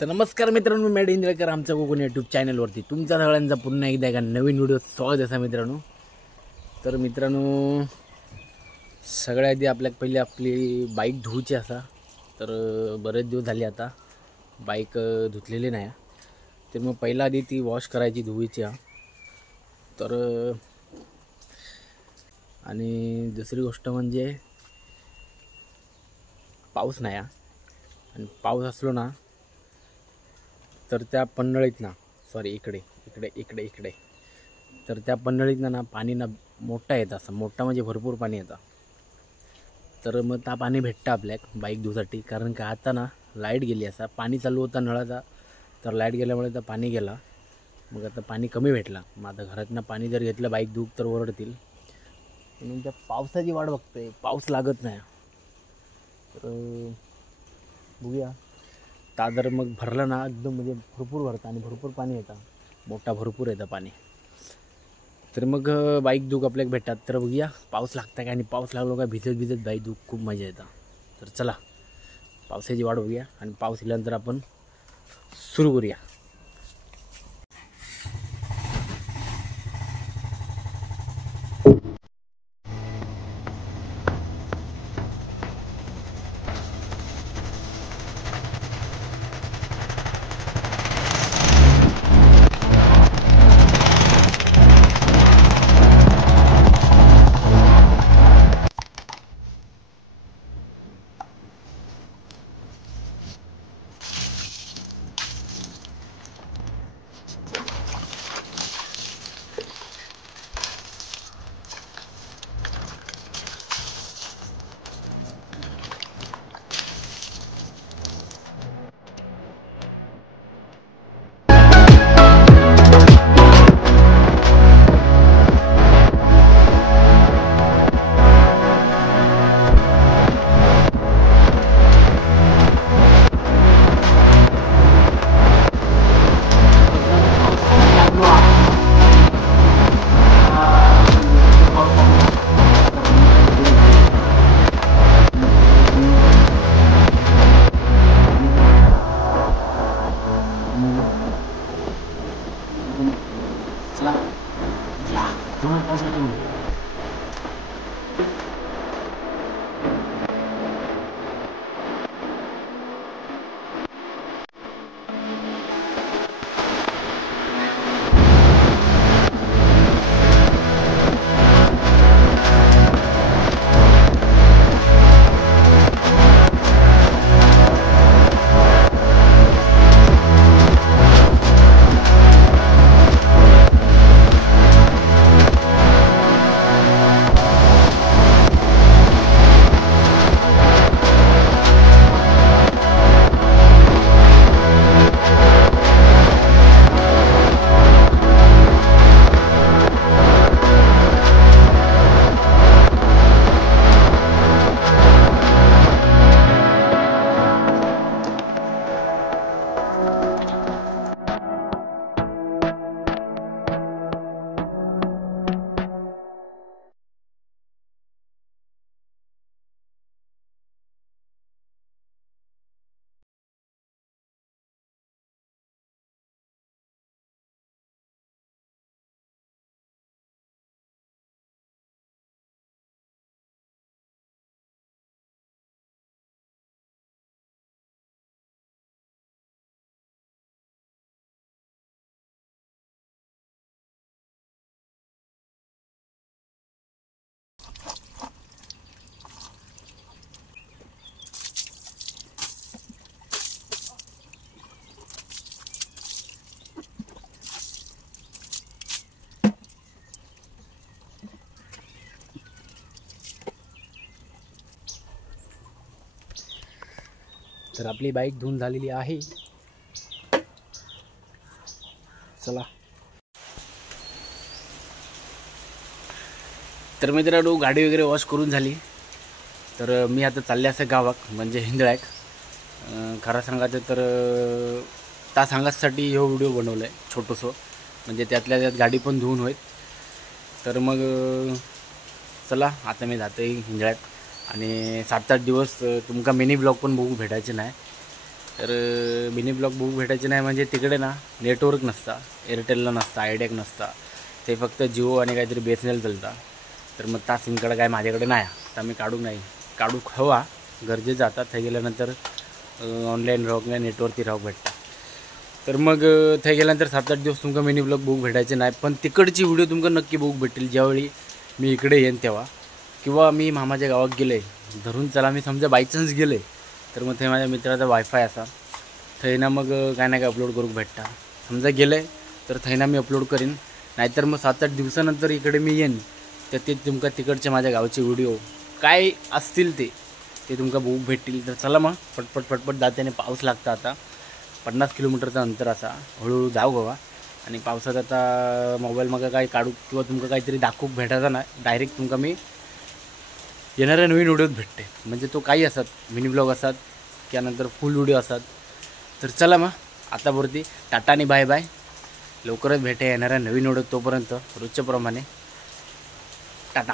तर नमस्कार मित्रांनो, मेड इंजळकर आमच्या कोकण यूट्यूब चॅनलवरती तुमच्या सगळ्यांचा पुन्हा एकदा एका नवीन व्हिडिओ स्वागत आहे मित्रांनो. तर मित्रांनो, सगळ्यात आधी पहिले आपली बाईक धुवची असा. तर बरेच दिवस झाले आता बाईक धुतलेली नाही. तर मग पहिला आधी ती वॉश करायची, धुवायची. तर आणि दुसरी गोष्ट म्हणजे पाऊस नाही. आणि पाऊस असलो ना तर त्या पन्हाळीत ना इकडे तर त्या पन्हाळीत ना पाणी ना मोठा येतं, असं मोठा म्हणजे भरपूर पाणी येतं. तर मग त्या पाणी भेटतं आपल्याक बाईक धुसाठी. कारण का आता ना लाईट गेली, असा पाणी चालू होता नळाचा, तर लाईट गेल्यामुळे तर पाणी गेला. मग आता पाणी कमी भेटला. मग आता घरातनं पाणी जर घेतलं बाईक धुक तर ओरडतील. म्हणून त्या पावसाची वाट बघतोय, पाऊस लागत नाही. तर बघूया ता जर मग भरलं ना एकदम म्हणजे भरपूर भरतं आणि भरपूर पाणी येतं, मोठा भरपूर येतं पाणी. तर मग बाईक धूक आपल्याला भेटतात. तर बघूया पाऊस लागता का, आणि पाऊस लागलो का भिजत बाईक धूक खूप मजा येतं. तर चला पावसाची वाट बघूया, आणि पाऊस इल्यानंतर आपण सुरू करूया. तर आपली बाईक धुवून झालेली आहे. चला. तर मित्रांनो, गाडी वगैरे वॉश करून झाली. तर मी आता चालले असं गावाक, म्हणजे हिंदळ्याक. खरं सांगायचं तर त्या सांगायसाठी हा व्हिडिओ बनवला आहे छोटंसं, म्हणजे त्यातल्या त्यात गाडी पण धुवून होईल. तर मग चला आता मी जातो आहे हिंजळ्यात. आणि 7-8 दिवस तुमका मिनी ब्लॉग पण बघू भेटायचे नाही. तर मिनी ब्लॉग बघू भेटायचे नाही म्हणजे तिकडे ना नेटवर्क नसता, एअरटेलला नसता, आयडियाक नसता, ते फक्त जिओ आणि काहीतरी BSNL चालता. तर मग त्या सिमकडे काय माझ्याकडे नाही, तर मी काढू हवा गरजेचं. आता थंय गेल्यानंतर ऑनलाईन राहू किंवा नेटवरती राहू भेटता. तर मग थंय गेल्यानंतर 7-8 दिवस तुमका मिनी ब्लॉग बघू भेटायचे नाही, पण तिकडची व्हिडिओ तुमका नक्की बघू भेटेल ज्यावेळी मी इकडे येईन तेव्हा, किंवा मी मामाच्या गावात गेले धरून चला, मी समजा बाय चान्स गेले तर मग ते माझ्या मित्राचा वायफाय असा थंयना मग काय नाही काय अपलोड करूक भेटता. समजा गेले तर थंयना मी अपलोड करीन, नाहीतर मग 7-8 दिवसानंतर इकडे मी येईन तर ते तुमका तिकडचे माझ्या गावचे व्हिडिओ काय असतील ते तुमका बघू भेटतील. तर चला मग पटपट जात्याने पाऊस लागता. आता 50 किलोमीटरचं अंतर असा, हळूहळू जाऊ हवा. आणि पावसात आता मोबाईल मग काय काढू किंवा तुमका काहीतरी दाखवूक भेटायचा नाही, डायरेक्ट तुमका मी येणाऱ्या नवीन व्हिडिओत भेटते. म्हणजे तो काही असतात, मिनी ब्लॉग असतात त्यानंतर फुल व्हिडिओ असतात. तर चला मग आतापुरती टाटा आणि बाय बाय. लवकरच भेटे येणाऱ्या नवीन व्हिडिओ. तोपर्यंत रोजच्याप्रमाणे टाटा.